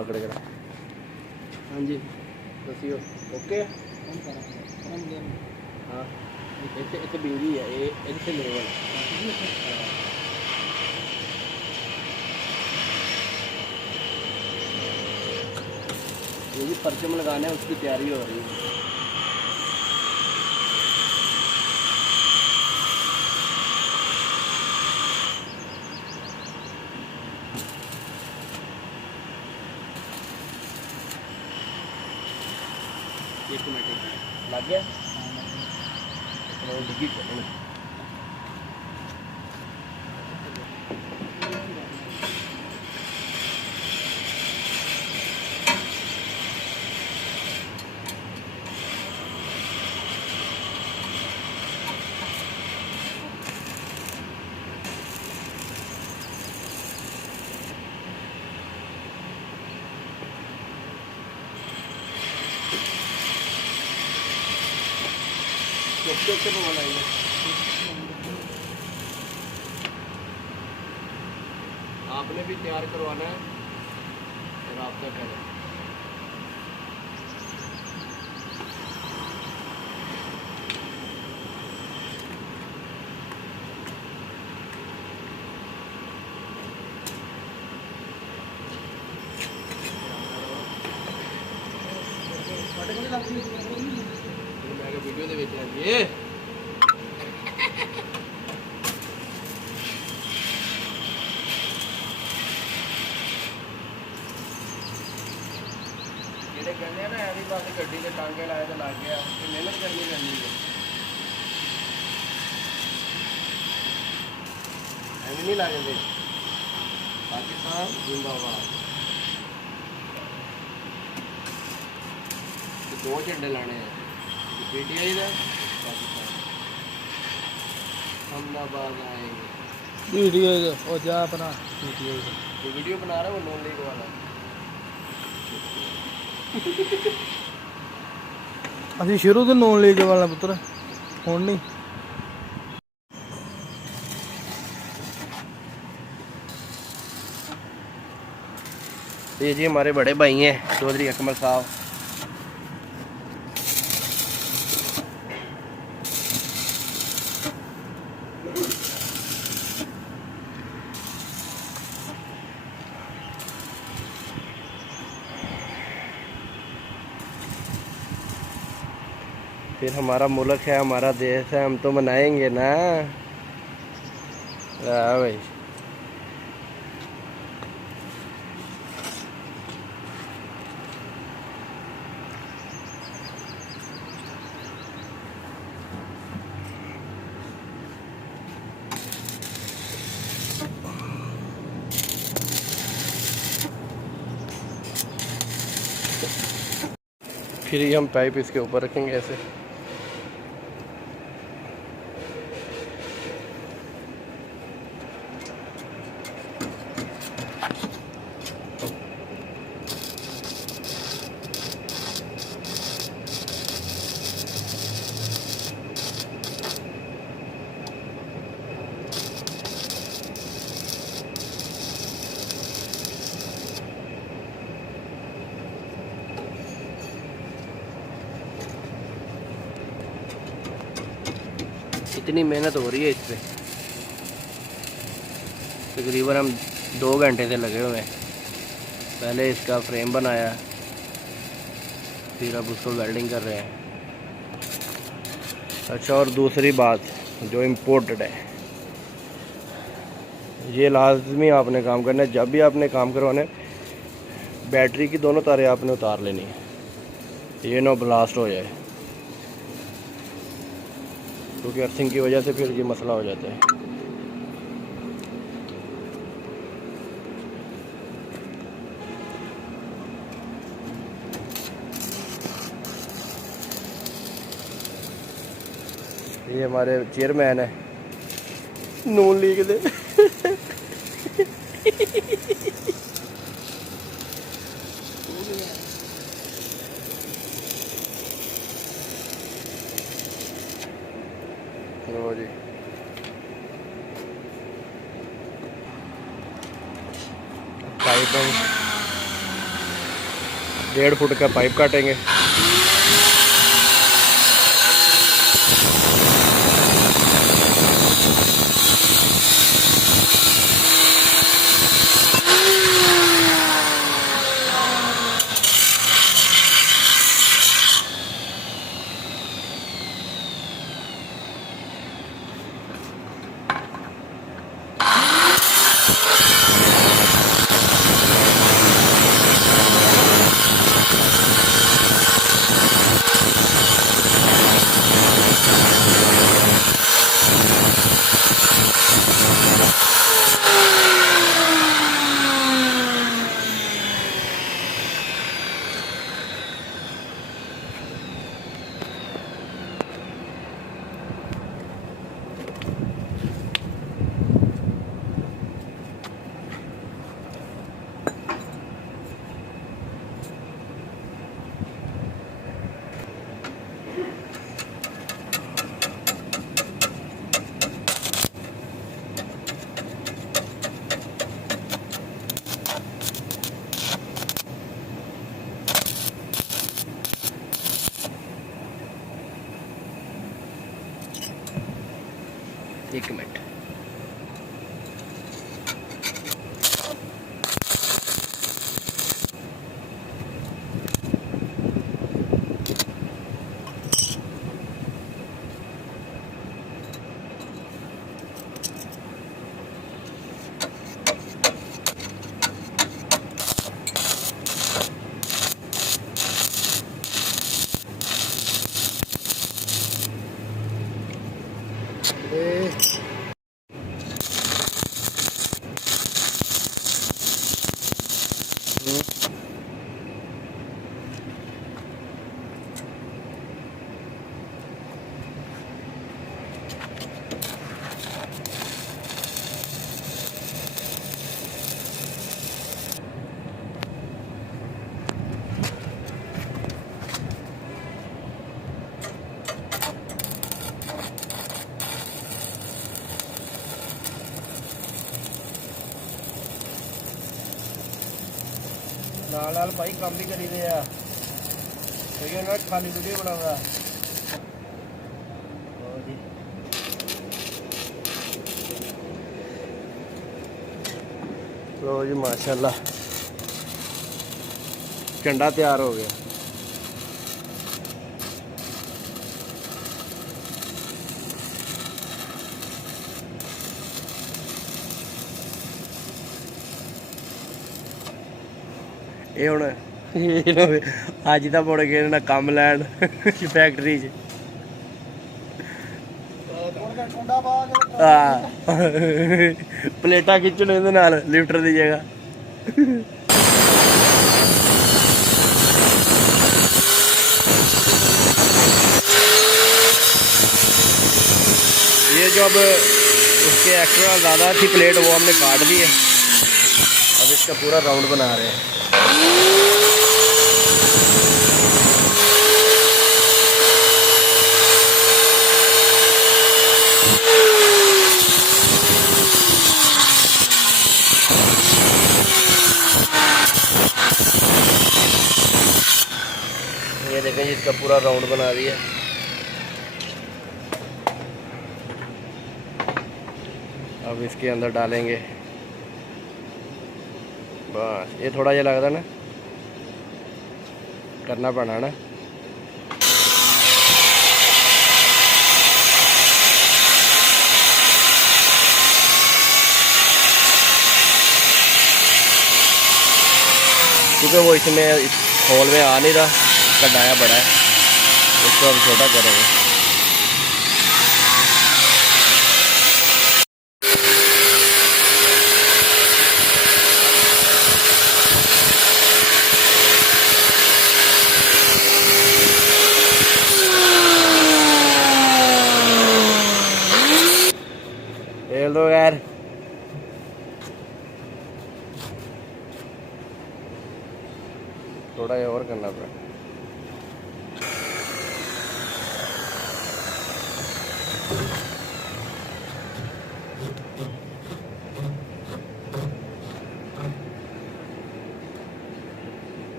पकड़ कर। हाँ जी दसियो ओके हाँ इतने बिंगी है ये इतने लेवल ये जी परचम लगाने हैं उसकी तैयारी हो रही है। एक मिनट लग गया डिग्गी से बनाएंगे। आपने भी तैयार करवाना है राब्ता करें। मैं वीडियो दे विच लगी कहते हैं ना ऐसी बात गड्डी के टांगे लाए तो लग गया मेहनत करनी पैनी है ऐसे नहीं ला जाते। पाकिस्तान जिंदाबाद दो झंडे लाने हैं PTI का पाकिस्तान अहमदाबाद आएंगे PTI का और जा अपना PTI का जो वीडियो बना रहा है वो नॉन लीग वाला ਅਸੀਂ ਸ਼ੁਰੂ ਤੋਂ ਨੌਨ ਲੀਗ ਵਾਲਾ ਪੁੱਤਰ ਹੁਣ नहीं। ये जी हमारे बड़े भाई हैं चौधरी अकमल साहब। फिर हमारा मुल्क है हमारा देश है हम तो मनाएंगे ना। भाई फिर ये हम पाइप इसके ऊपर रखेंगे ऐसे। इतनी मेहनत हो रही है इस पर तकरीबन हम 2 घंटे से लगे हुए हैं। पहले इसका फ्रेम बनाया फिर अब उसको वेल्डिंग कर रहे हैं। अच्छा और दूसरी बात जो इम्पोर्टेड है ये लाजमी आपने काम करना है। जब भी आपने काम करवाना है बैटरी की दोनों तारें आपने उतार लेनी है ये ना ब्लास्ट हो जाए क्योंकि अर्थिंग की वजह से फिर ये मसला हो जाता है। ये हमारे चेयरमैन है नून लीग दे लो जी पाइप 1.5 फुट का पाइप काटेंगे। एक मिनट। नाल भाई काम भी करी दे ना, खाली वीडियो बनाऊंगा। लो जी माशाल्लाह झंडा तैयार हो गया। ये हुण अज तो मुड़ गए ना कम लैन फैक्ट्री च। प्लेटा खिच्चन इहदे नाल लिफ्टर दी जगह। ये जो अब उसके एक्स्ट्रा ज़्यादा थी प्लेट वो हमने काट दी है। अब इसका पूरा राउंड बना रहे हैं। ये देखें जी इसका पूरा राउंड बना दिया। अब इसके अंदर डालेंगे बस। ये थोड़ा ये लगता ना करना पड़ा ना। क्योंकि वो इसमें होल में आ नहीं रहा, कटाया बड़ा है, इसको अब छोटा करेंगे। खेल दो यार। थोड़ा ये और करना पड़ा।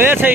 होया सही